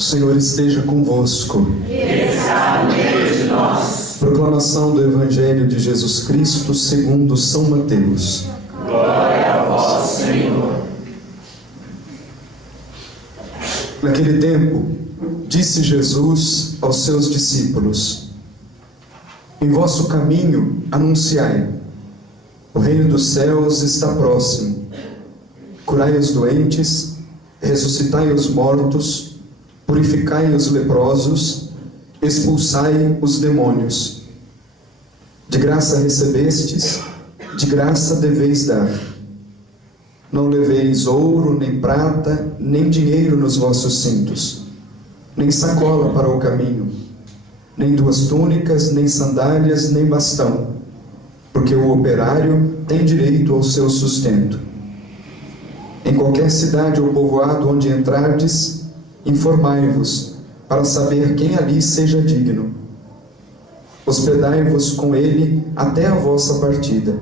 O Senhor esteja convosco. Ele está no meio de nós. Proclamação do Evangelho de Jesus Cristo segundo São Mateus. Glória a vós, Senhor. Naquele tempo, disse Jesus aos seus discípulos: Em vosso caminho anunciai: o reino dos céus está próximo. Curai os doentes, ressuscitai os mortos, purificai os leprosos, expulsai os demônios. De graça recebestes, de graça deveis dar. Não leveis ouro, nem prata, nem dinheiro nos vossos cintos, nem sacola para o caminho, nem duas túnicas, nem sandálias, nem bastão, porque o operário tem direito ao seu sustento. Em qualquer cidade ou povoado onde entrardes, informai-vos, para saber quem ali seja digno. Hospedai-vos com ele até a vossa partida.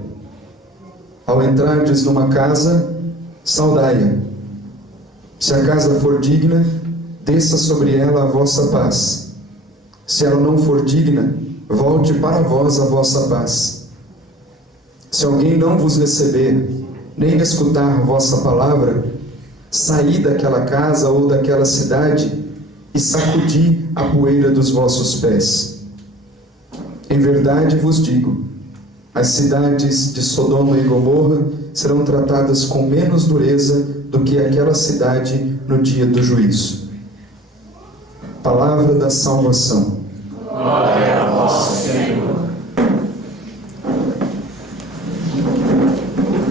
Ao entrardes numa casa, saudai-a. Se a casa for digna, desça sobre ela a vossa paz. Se ela não for digna, volte para vós a vossa paz. Se alguém não vos receber, nem escutar vossa palavra, saí daquela casa ou daquela cidade e sacudi a poeira dos vossos pés. Em verdade vos digo, as cidades de Sodoma e Gomorra serão tratadas com menos dureza do que aquela cidade no dia do juízo. Palavra da salvação. Glória a vós, Senhor.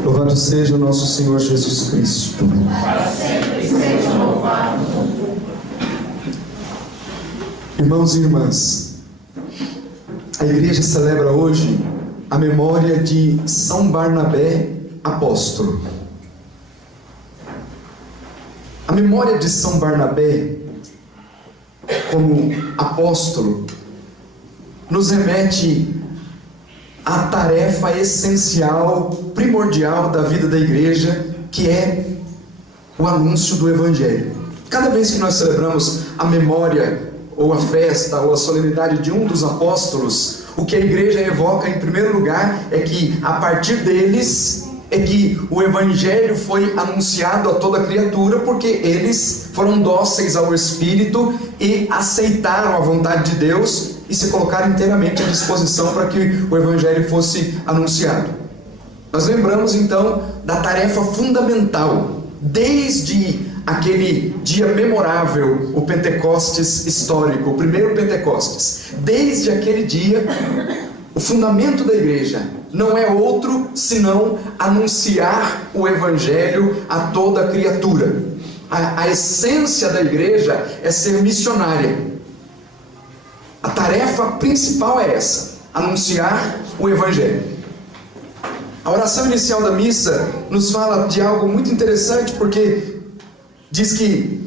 Louvado seja nosso Senhor Jesus Cristo. Para sempre seja louvado. Irmãos e irmãs, a igreja celebra hoje a memória de São Barnabé apóstolo. A memória de São Barnabé como apóstolo nos remete à tarefa essencial, primordial da vida da igreja, que é o anúncio do Evangelho. Cada vez que nós celebramos a memória, ou a festa, ou a solenidade de um dos apóstolos, o que a igreja evoca em primeiro lugar é que a partir deles é que o Evangelho foi anunciado a toda criatura, porque eles foram dóceis ao Espírito e aceitaram a vontade de Deus e se colocaram inteiramente à disposição para que o Evangelho fosse anunciado. Nós lembramos então da tarefa fundamental, desde aquele dia memorável, o Pentecostes histórico, o primeiro Pentecostes. Desde aquele dia, o fundamento da igreja não é outro senão anunciar o Evangelho a toda criatura. A essência da igreja é ser missionária. A tarefa principal é essa: anunciar o Evangelho. A oração inicial da missa nos fala de algo muito interessante, porque diz que,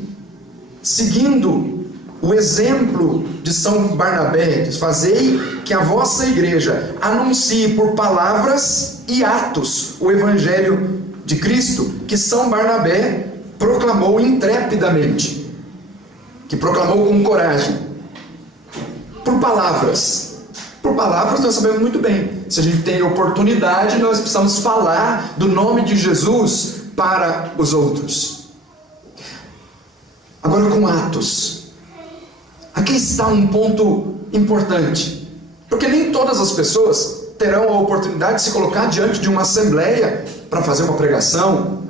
seguindo o exemplo de São Barnabé, diz: fazei que a vossa igreja anuncie por palavras e atos o Evangelho de Cristo, que São Barnabé proclamou intrepidamente, que proclamou com coragem. Por palavras. Por palavras nós sabemos muito bem. Se a gente tem oportunidade, nós precisamos falar do nome de Jesus para os outros. Agora com atos. Aqui está um ponto importante, porque nem todas as pessoas terão a oportunidade de se colocar diante de uma assembleia para fazer uma pregação,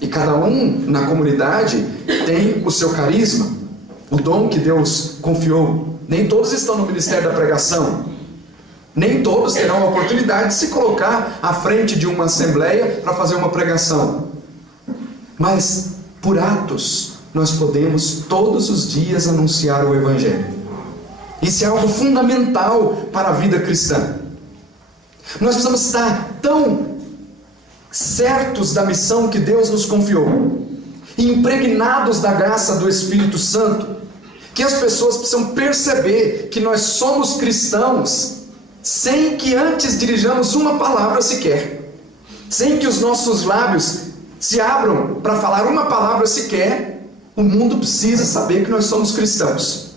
e cada um na comunidade tem o seu carisma, o dom que Deus confiou. Nem todos estão no ministério da pregação, nem todos terão a oportunidade de se colocar à frente de uma assembleia para fazer uma pregação, mas por atos nós podemos todos os dias anunciar o Evangelho. Isso é algo fundamental para a vida cristã. Nós precisamos estar tão certos da missão que Deus nos confiou, e impregnados da graça do Espírito Santo, que as pessoas precisam perceber que nós somos cristãos sem que antes dirijamos uma palavra sequer, sem que os nossos lábios se abram para falar uma palavra sequer. O mundo precisa saber que nós somos cristãos.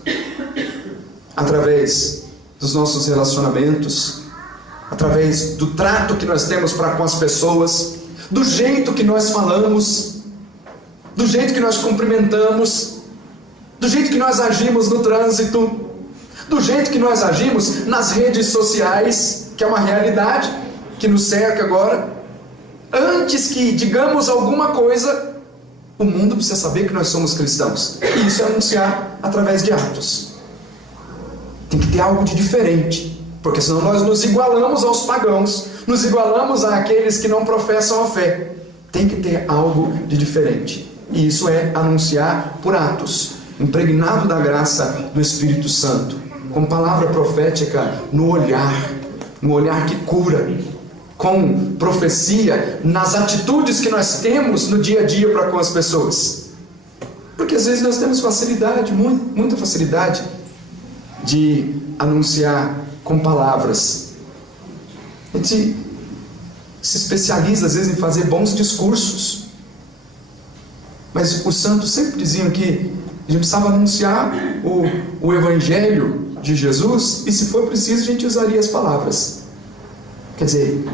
Através dos nossos relacionamentos, através do trato que nós temos para com as pessoas, do jeito que nós falamos, do jeito que nós cumprimentamos, do jeito que nós agimos no trânsito, do jeito que nós agimos nas redes sociais, que é uma realidade que nos cerca agora. Antes que digamos alguma coisa, o mundo precisa saber que nós somos cristãos. E isso é anunciar através de atos. Tem que ter algo de diferente, porque senão nós nos igualamos aos pagãos, nos igualamos àqueles que não professam a fé. Tem que ter algo de diferente. E isso é anunciar por atos, impregnado da graça do Espírito Santo, com palavra profética no olhar que cura, com profecia nas atitudes que nós temos no dia a dia para com as pessoas. Porque às vezes nós temos facilidade, muita facilidade de anunciar com palavras. A gente se especializa às vezes em fazer bons discursos, mas os santos sempre diziam que a gente precisava anunciar o Evangelho de Jesus, e se for preciso a gente usaria as palavras. Quer dizer,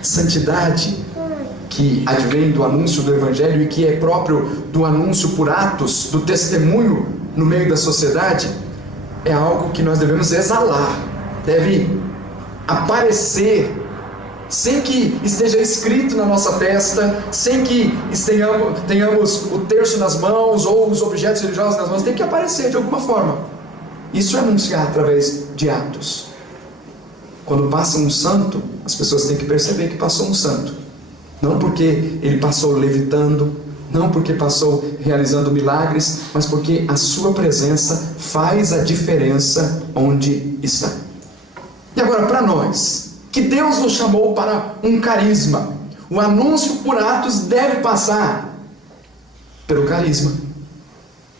santidade que advém do anúncio do Evangelho e que é próprio do anúncio por atos, do testemunho no meio da sociedade, é algo que nós devemos exalar, deve aparecer, sem que esteja escrito na nossa testa, sem que tenhamos o terço nas mãos ou os objetos religiosos nas mãos. Tem que aparecer de alguma forma. Isso é anunciar através de atos. Quando passa um santo, as pessoas têm que perceber que passou um santo, não porque ele passou levitando, não porque passou realizando milagres, mas porque a sua presença faz a diferença onde está. E agora, para nós, que Deus nos chamou para um carisma, o anúncio por atos deve passar pelo carisma.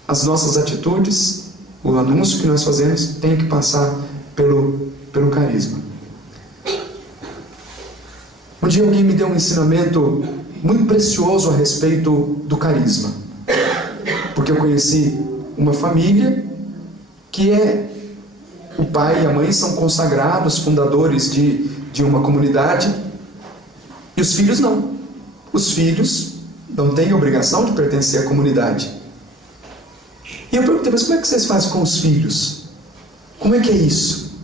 As nossas atitudes, o anúncio que nós fazemos, tem que passar pelo carisma. Um dia alguém me deu um ensinamento muito precioso a respeito do carisma, porque eu conheci uma família que o pai e a mãe são consagrados, fundadores de uma comunidade, e os filhos não. Os filhos não têm obrigação de pertencer à comunidade. E eu perguntei, mas como é que vocês fazem com os filhos? Como é que é isso?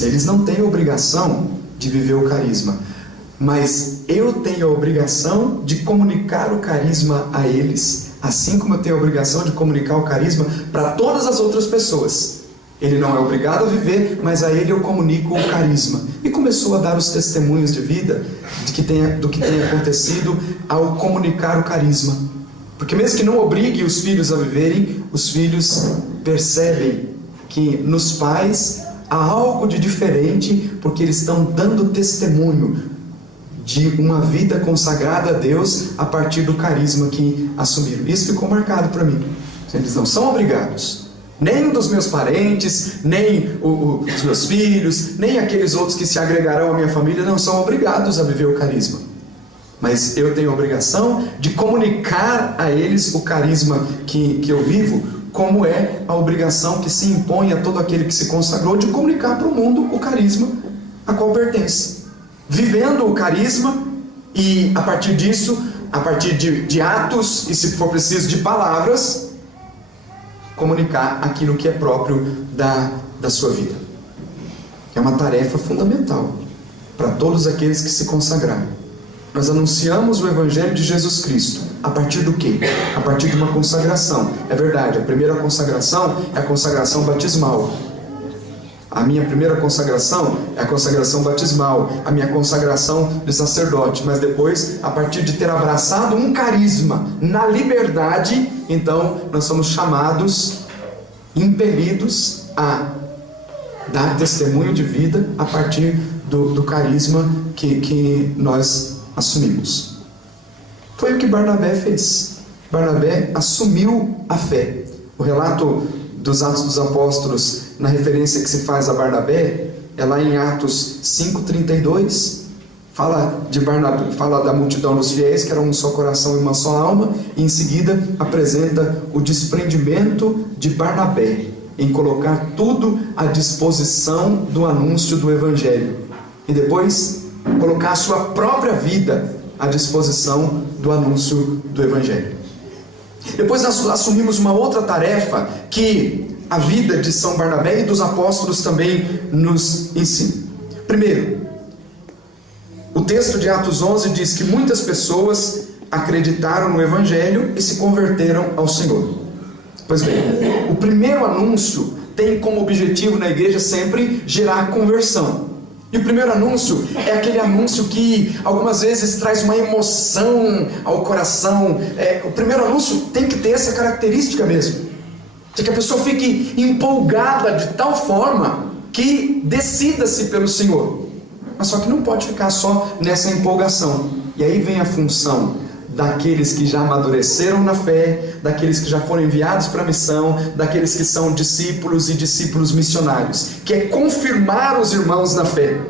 Eles não têm obrigação de viver o carisma, mas eu tenho a obrigação de comunicar o carisma a eles, assim como eu tenho a obrigação de comunicar o carisma para todas as outras pessoas. Ele não é obrigado a viver, mas a ele eu comunico o carisma. E começou a dar os testemunhos de vida do que tem acontecido ao comunicar o carisma. Porque mesmo que não obrigue os filhos a viverem, os filhos percebem que nos pais há algo de diferente, porque eles estão dando testemunho de uma vida consagrada a Deus a partir do carisma que assumiram. Isso ficou marcado para mim. Eles não são obrigados. Nem dos meus parentes, nem os meus filhos, nem aqueles outros que se agregarão à minha família não são obrigados a viver o carisma. Mas eu tenho a obrigação de comunicar a eles o carisma que eu vivo, como é a obrigação que se impõe a todo aquele que se consagrou de comunicar para o mundo o carisma a qual pertence. Vivendo o carisma e a partir disso, a partir de atos e se for preciso de palavras, comunicar aquilo que é próprio da sua vida. É uma tarefa fundamental para todos aqueles que se consagraram. Nós anunciamos o Evangelho de Jesus Cristo. A partir do quê? A partir de uma consagração. É verdade, a primeira consagração é a consagração batismal. A minha primeira consagração é a consagração batismal, a minha consagração de sacerdote. Mas depois, a partir de ter abraçado um carisma na liberdade, então nós somos chamados, impelidos a dar testemunho de vida a partir do carisma que nós assumimos. Foi o que Barnabé fez. Barnabé assumiu a fé. O relato dos Atos dos Apóstolos, na referência que se faz a Barnabé, é lá em Atos 5:32, Fala de Barnabé, fala da multidão dos fiéis, que era um só coração e uma só alma, e em seguida apresenta o desprendimento de Barnabé em colocar tudo à disposição do anúncio do Evangelho, e depois colocar a sua própria vida à disposição do anúncio do Evangelho. Depois assumimos uma outra tarefa que a vida de São Barnabé e dos apóstolos também nos ensina. Primeiro, o texto de Atos 11 diz que muitas pessoas acreditaram no Evangelho e se converteram ao Senhor. Pois bem, o primeiro anúncio tem como objetivo na igreja sempre gerar conversão. E o primeiro anúncio é aquele anúncio que algumas vezes traz uma emoção ao coração. O primeiro anúncio tem que ter essa característica mesmo, de que a pessoa fique empolgada de tal forma que decida-se pelo Senhor. Mas só que não pode ficar só nessa empolgação. E aí vem a função daqueles que já amadureceram na fé, daqueles que já foram enviados para a missão, daqueles que são discípulos e discípulos missionários, que é confirmar os irmãos na fé.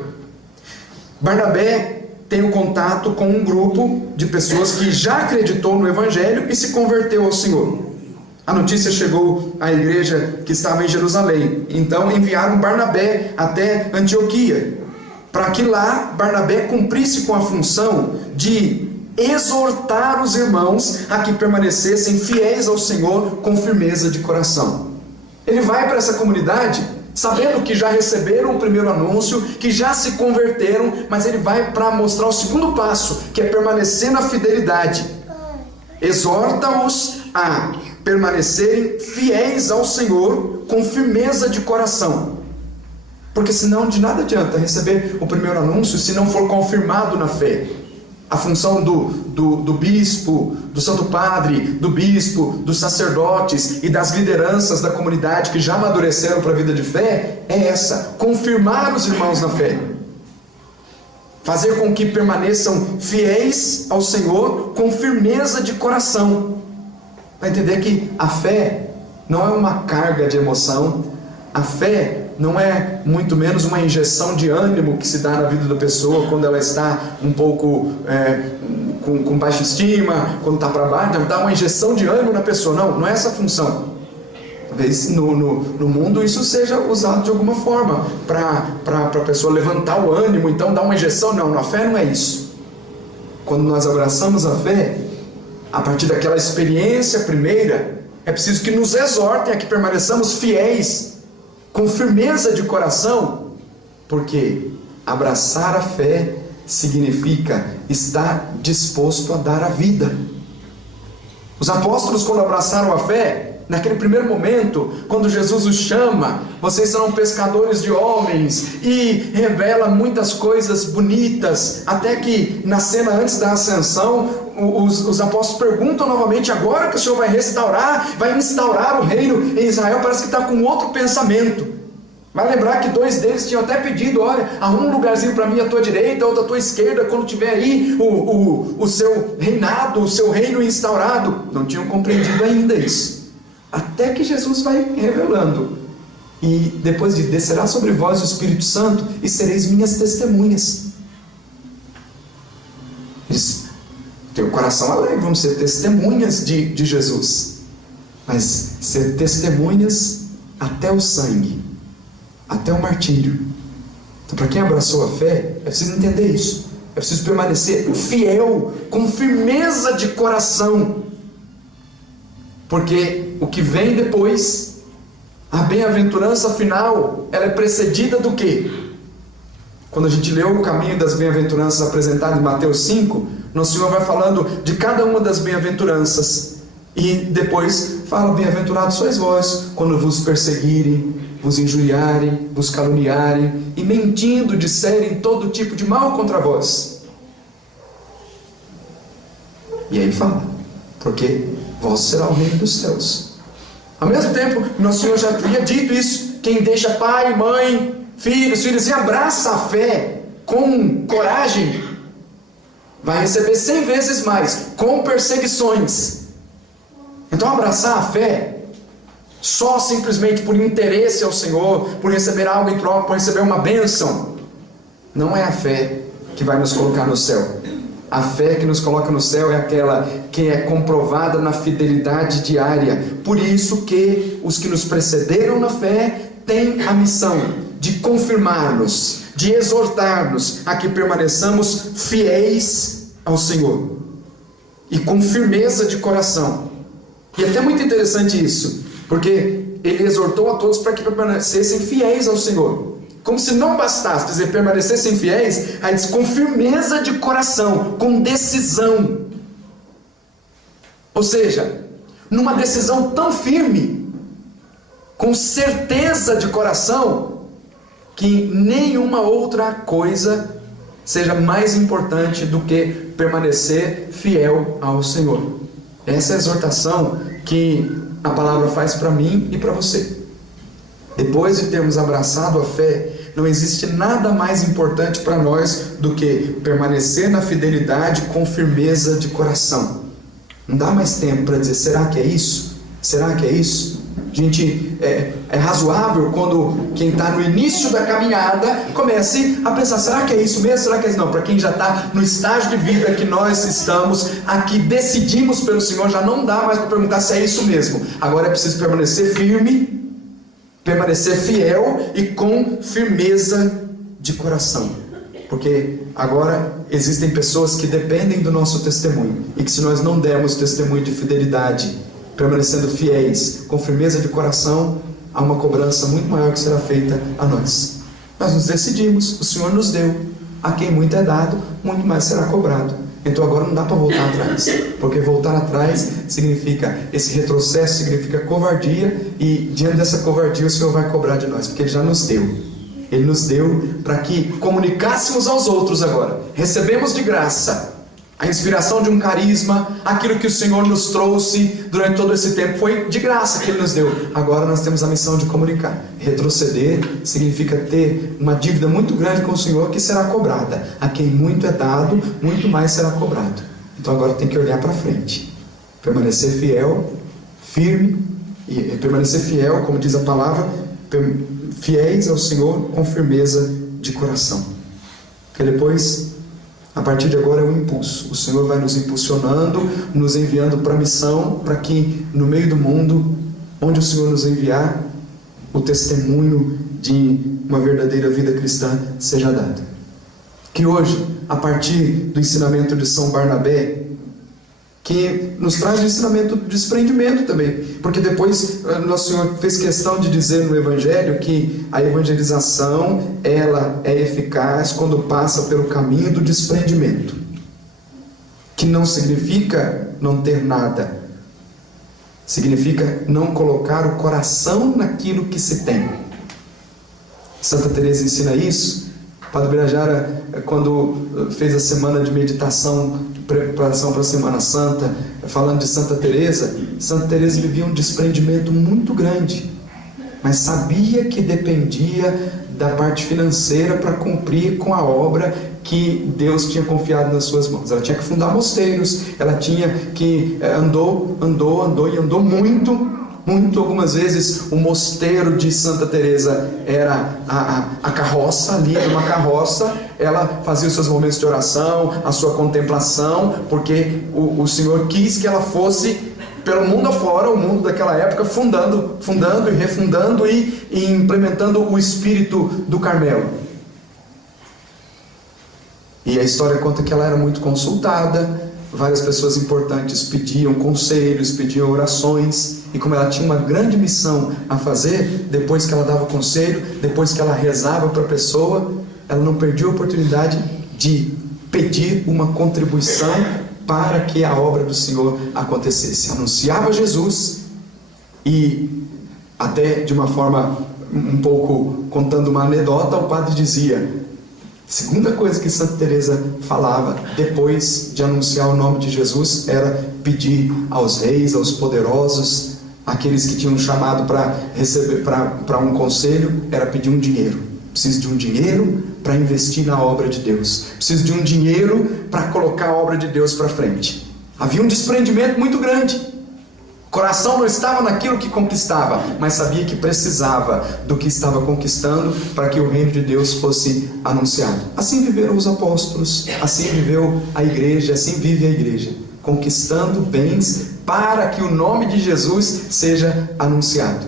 Barnabé tem o contato com um grupo de pessoas que já acreditou no Evangelho e se converteu ao Senhor. A notícia chegou à igreja que estava em Jerusalém. Então enviaram Barnabé até Antioquia, para que lá Barnabé cumprisse com a função de exortar os irmãos a que permanecessem fiéis ao Senhor com firmeza de coração. Ele vai para essa comunidade sabendo que já receberam o primeiro anúncio, que já se converteram, mas ele vai para mostrar o segundo passo, que é permanecer na fidelidade. Exorta-os a permanecerem fiéis ao Senhor com firmeza de coração. Porque senão de nada adianta receber o primeiro anúncio se não for confirmado na fé. A função do bispo, do santo padre, do bispo, dos sacerdotes e das lideranças da comunidade que já amadureceram para a vida de fé é essa: confirmar os irmãos na fé, fazer com que permaneçam fiéis ao Senhor com firmeza de coração. Para entender que a fé não é uma carga de emoção, a fé não é muito menos uma injeção de ânimo que se dá na vida da pessoa quando ela está um pouco com baixa estima, quando está para baixo, dá uma injeção de ânimo na pessoa. Não é essa a função. Talvez no mundo isso seja usado de alguma forma para a pessoa levantar o ânimo, então dar uma injeção. Não, a fé não é isso. Quando nós abraçamos a fé, a partir daquela experiência primeira, é preciso que nos exortem a que permaneçamos fiéis com firmeza de coração, porque abraçar a fé significa estar disposto a dar a vida. Os apóstolos, quando abraçaram a fé, naquele primeiro momento, quando Jesus os chama, vocês serão pescadores de homens, e revela muitas coisas bonitas, até que na cena antes da ascensão, os apóstolos perguntam novamente: agora que o Senhor vai instaurar o reino em Israel, parece que está com outro pensamento. Vai lembrar que 2 deles tinham até pedido: olha, arruma um lugarzinho para mim à tua direita, outro à tua esquerda, quando tiver aí o seu reinado, o seu reino instaurado. Não tinham compreendido ainda isso, até que Jesus vai revelando: e depois diz: descerá sobre vós o Espírito Santo e sereis minhas testemunhas. Eles têm o coração alegre, vamos ser testemunhas de Jesus, mas ser testemunhas até o sangue, até o martírio. Então, para quem abraçou a fé, é preciso entender isso. É preciso permanecer fiel, com firmeza de coração, porque o que vem depois, a bem-aventurança final, ela é precedida do quê? Quando a gente lê o caminho das bem-aventuranças apresentado em Mateus 5, Nosso Senhor vai falando de cada uma das bem-aventuranças, e depois fala: bem-aventurados sois vós, quando vos perseguirem, vos injuriarem, vos caluniarem, e mentindo disserem todo tipo de mal contra vós. E aí fala: porque vosso será o reino dos céus. Ao mesmo tempo, Nosso Senhor já havia dito isso: quem deixa pai, mãe, filhos e abraça a fé com coragem, vai receber 100 vezes mais, com perseguições. Então abraçar a fé só simplesmente por interesse ao Senhor, por receber algo em troca, por receber uma bênção, não é a fé. que vai nos colocar no céu. A fé que nos coloca no céu é aquela que é comprovada na fidelidade diária. Por isso que os que nos precederam na fé têm a missão de confirmar-nos, de exortar-nos a que permaneçamos fiéis ao Senhor e com firmeza de coração. E é até muito interessante isso, porque ele exortou a todos para que permanecessem fiéis ao Senhor. Como se não bastasse dizer permanecessem fiéis, aí diz com firmeza de coração, com decisão. Ou seja, numa decisão tão firme, com certeza de coração, que nenhuma outra coisa seja mais importante do que permanecer fiel ao Senhor. Essa é a exortação que a palavra faz para mim e para você. Depois de termos abraçado a fé, não existe nada mais importante para nós do que permanecer na fidelidade com firmeza de coração. Não dá mais tempo para dizer, será que é isso? Será que é isso? Gente, é razoável quando quem está no início da caminhada comece a pensar, será que é isso mesmo? Será que é isso? Não, para quem já está no estágio de vida que nós estamos, aqui decidimos pelo Senhor, já não dá mais para perguntar se é isso mesmo. Agora é preciso permanecer firme, permanecer fiel e com firmeza de coração. Porque agora existem pessoas que dependem do nosso testemunho, e que se nós não dermos testemunho de fidelidade, permanecendo fiéis, com firmeza de coração, há uma cobrança muito maior que será feita a nós. Nós nos decidimos, o Senhor nos deu, a quem muito é dado, muito mais será cobrado. Então agora não dá para voltar atrás, porque voltar atrás significa, esse retrocesso significa covardia, e diante dessa covardia o Senhor vai cobrar de nós, porque Ele já nos deu. Ele nos deu para que comunicássemos aos outros agora. Recebemos de graça a inspiração de um carisma, aquilo que o Senhor nos trouxe durante todo esse tempo, foi de graça que Ele nos deu. Agora nós temos a missão de comunicar. Retroceder significa ter uma dívida muito grande com o Senhor que será cobrada. A quem muito é dado, muito mais será cobrado. Então agora tem que olhar para frente, permanecer fiel, firme, e permanecer fiel, como diz a palavra, fiéis ao Senhor com firmeza de coração. Porque depois, a partir de agora é um impulso. O Senhor vai nos impulsionando, nos enviando para a missão, para que no meio do mundo, onde o Senhor nos enviar, o testemunho de uma verdadeira vida cristã seja dado. Que hoje, a partir do ensinamento de São Barnabé, que nos traz o ensinamento do desprendimento também, porque depois Nosso Senhor fez questão de dizer no Evangelho que a evangelização, ela é eficaz quando passa pelo caminho do desprendimento, que não significa não ter nada, significa não colocar o coração naquilo que se tem. Santa Teresa ensina isso. Padre Birajara, quando fez a semana de meditação, preparação para a Semana Santa, falando de Santa Teresa vivia um desprendimento muito grande, mas sabia que dependia da parte financeira para cumprir com a obra que Deus tinha confiado nas suas mãos. Ela tinha que fundar mosteiros, ela tinha que andou muito. Algumas vezes o mosteiro de Santa Teresa era a carroça, ali era uma carroça. Ela fazia os seus momentos de oração, a sua contemplação, porque o Senhor quis que ela fosse pelo mundo afora, o mundo daquela época, fundando e refundando e implementando o espírito do Carmelo. E a história conta que ela era muito consultada, várias pessoas importantes pediam conselhos, pediam orações, e como ela tinha uma grande missão a fazer, depois que ela dava conselho, depois que ela rezava para a pessoa, ela não perdia a oportunidade de pedir uma contribuição para que a obra do Senhor acontecesse. Anunciava Jesus, e até de uma forma um pouco contando uma anedota, o padre dizia, segunda coisa que Santa Teresa falava depois de anunciar o nome de Jesus era pedir aos reis, aos poderosos, aqueles que tinham chamado para receber para um conselho, era pedir um dinheiro. Preciso de um dinheiro para investir na obra de Deus. Preciso de um dinheiro para colocar a obra de Deus para frente. Havia um desprendimento muito grande. Coração não estava naquilo que conquistava, mas sabia que precisava do que estava conquistando para que o reino de Deus fosse anunciado. Assim viveram os apóstolos, assim viveu a igreja, assim vive a igreja, conquistando bens para que o nome de Jesus seja anunciado.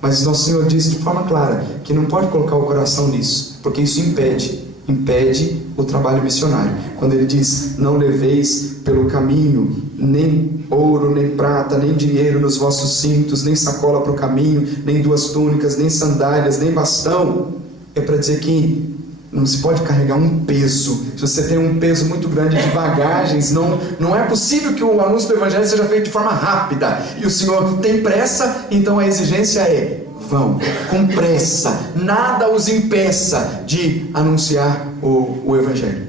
Mas nosso Senhor disse de forma clara que não pode colocar o coração nisso, porque isso impede o trabalho missionário. Quando ele diz: não leveis pelo caminho nem ouro, nem prata, nem dinheiro nos vossos cintos, nem sacola para o caminho, nem 2 túnicas, nem sandálias, nem bastão, é para dizer que não se pode carregar um peso. Se você tem um peso muito grande de bagagens, não é possível que o anúncio do Evangelho seja feito de forma rápida, e o Senhor tem pressa, então a exigência é: vão com pressa, nada os impeça de anunciar o Evangelho.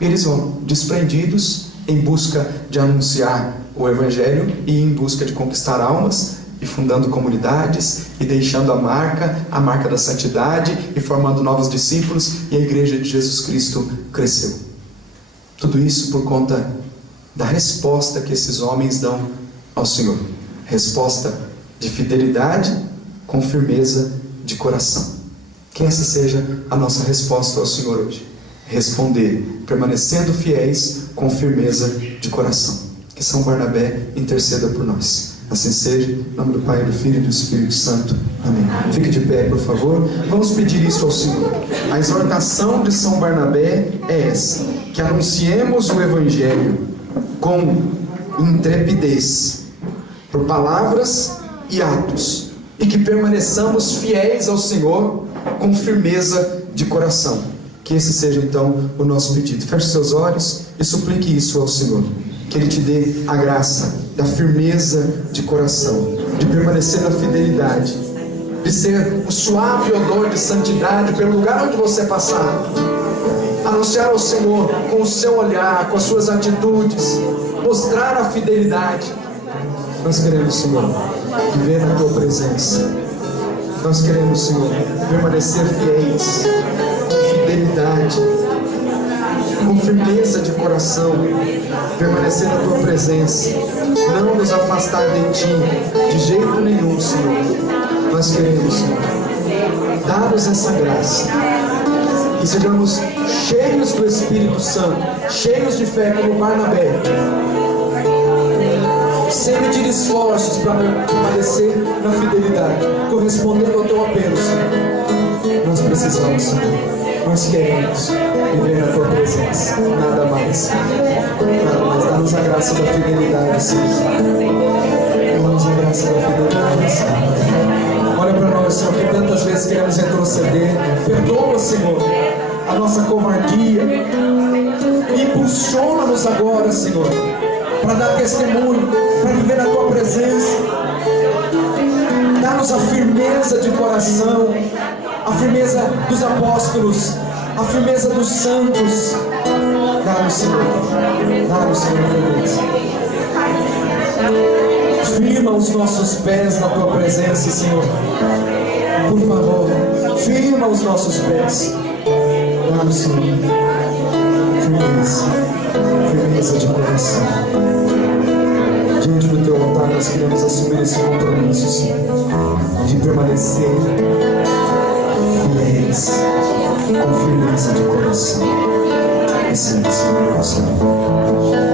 Eles vão desprendidos em busca de anunciar o Evangelho e em busca de conquistar almas, e fundando comunidades, e deixando a marca da santidade, e formando novos discípulos, e a igreja de Jesus Cristo cresceu. Tudo isso por conta da resposta que esses homens dão ao Senhor. Resposta de fidelidade com firmeza de coração. Que essa seja a nossa resposta ao Senhor hoje. Responder, permanecendo fiéis com firmeza de coração. Que São Barnabé interceda por nós. Assim seja, em nome do Pai, do Filho e do Espírito Santo. Amém. Fique de pé, por favor. Vamos pedir isso ao Senhor. A exortação de São Barnabé é essa: que anunciemos o Evangelho com intrepidez, por palavras e atos, e que permaneçamos fiéis ao Senhor com firmeza de coração. Que esse seja então o nosso pedido. Feche seus olhos e suplique isso ao Senhor. Que Ele te dê a graça da firmeza de coração, de permanecer na fidelidade, de ser o suave odor de santidade pelo lugar onde você passar. Anunciar ao Senhor com o seu olhar, com as suas atitudes, mostrar a fidelidade. Nós queremos, Senhor, viver na Tua presença. Nós queremos, Senhor, permanecer fiéis, com fidelidade, com firmeza de coração, permanecer na Tua presença, não nos afastar de Ti, de jeito nenhum, Senhor. Nós queremos, Senhor, dá-nos essa graça, que sejamos cheios do Espírito Santo, cheios de fé como Barnabé, sem medir esforços para permanecer na fidelidade, correspondendo ao Teu apelo, Senhor. Nós precisamos, Senhor. Nós queremos viver na Tua presença, nada mais. Nada mais. Dá-nos a graça da fidelidade, Senhor. Dá-nos a graça da fidelidade, Senhor. Olha para nós, Senhor, que tantas vezes queremos retroceder. Perdoa, Senhor, a nossa covardia. Impulsiona-nos agora, Senhor, para dar testemunho, para viver na Tua presença. Dá-nos a firmeza de coração, a firmeza dos apóstolos, a firmeza dos santos. Dá-nos, Senhor, firmeza. Firma os nossos pés na Tua presença, Senhor. Por favor, firma os nossos pés. Dá-nos, Senhor, firmeza de coração. Diante do Teu altar nós queremos assumir esse compromisso, Senhor, de permanecer fiéis, com firmeza de coração. Assim, Senhor, nosso nome.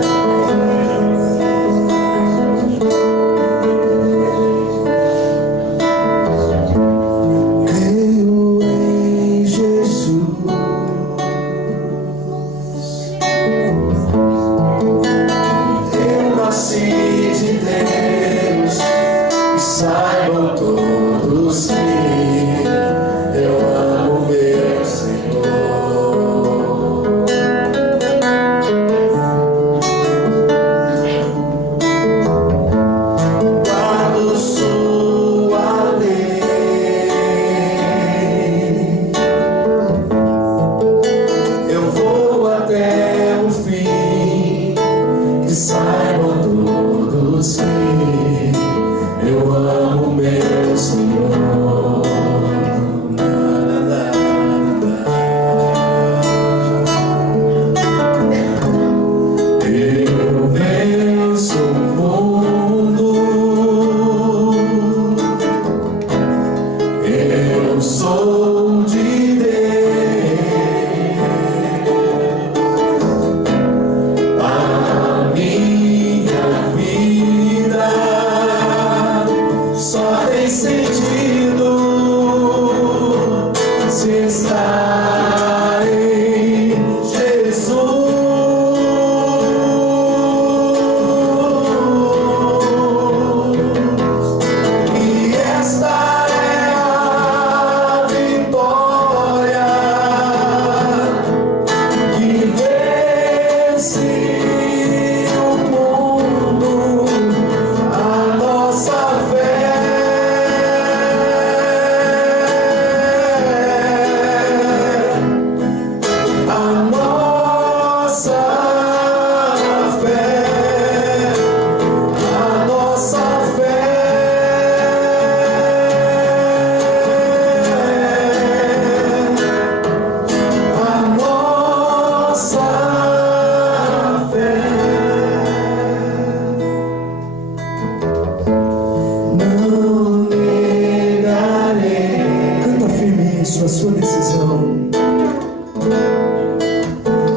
A sua decisão.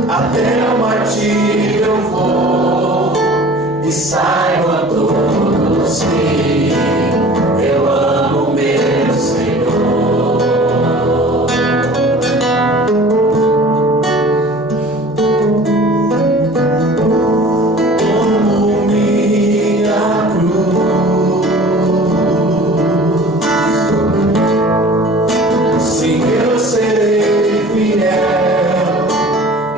Até o martírio eu vou, e saibam todos que eu amo meu Senhor. Como minha cruz, sim, eu serei fiel,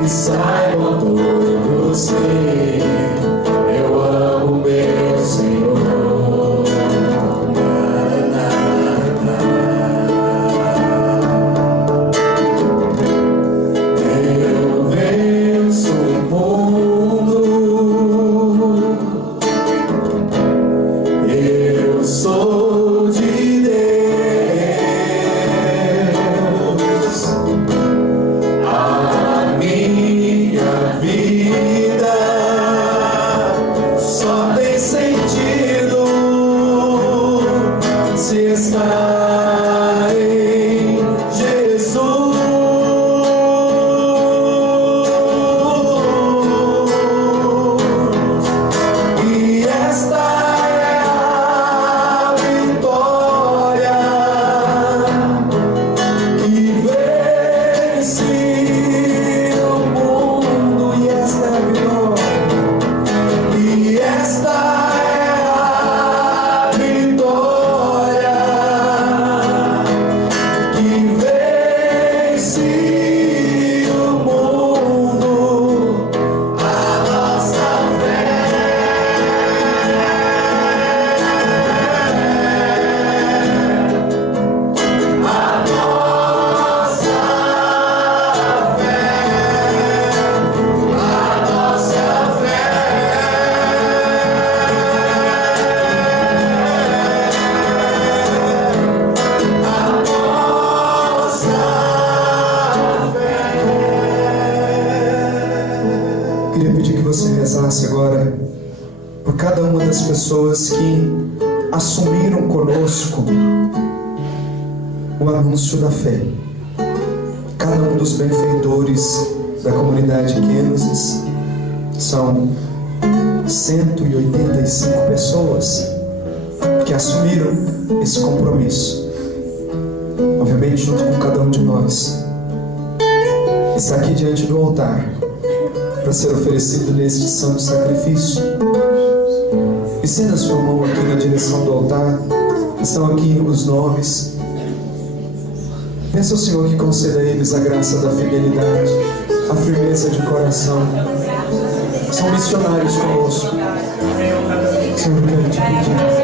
e saibam todos que eu amo meu Senhor. Eu venço o mundo, eu sou de Deus. A minha vida só tem sentido se está em Jesus. E esta é a vitória que vence o mundo. E esta é a vitória. E esta é a vitória que vence o mundo. A nossa fé. A nossa fé. A nossa fé. A nossa fé. Queria pedir que você rezasse agora por cada uma das pessoas que assumiram conosco o anúncio da fé. Cada um dos benfeitores da comunidade Kênesis, são 185 pessoas que assumiram esse compromisso. Obviamente, junto com cada um de nós, está aqui diante do altar para ser oferecido neste santo sacrifício. Estenda a sua mão aqui na direção do altar. Estão aqui os nomes. Peça ao Senhor que conceda a eles a graça da fidelidade, a firmeza de coração. São missionários conosco. Senhor, eu quero te pedir.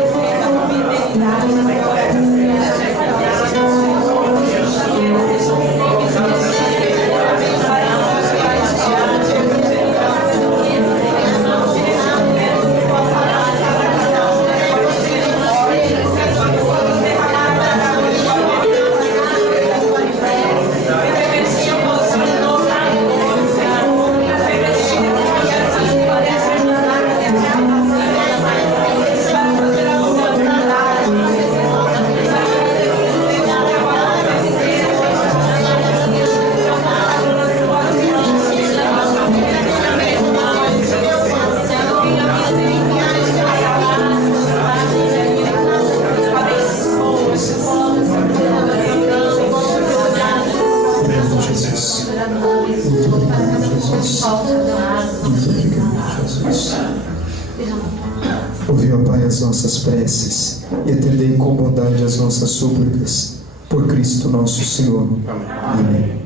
Ouvi, ó Pai, as nossas preces e atendei com bondade as nossas súplicas. Por Cristo nosso Senhor. Amém.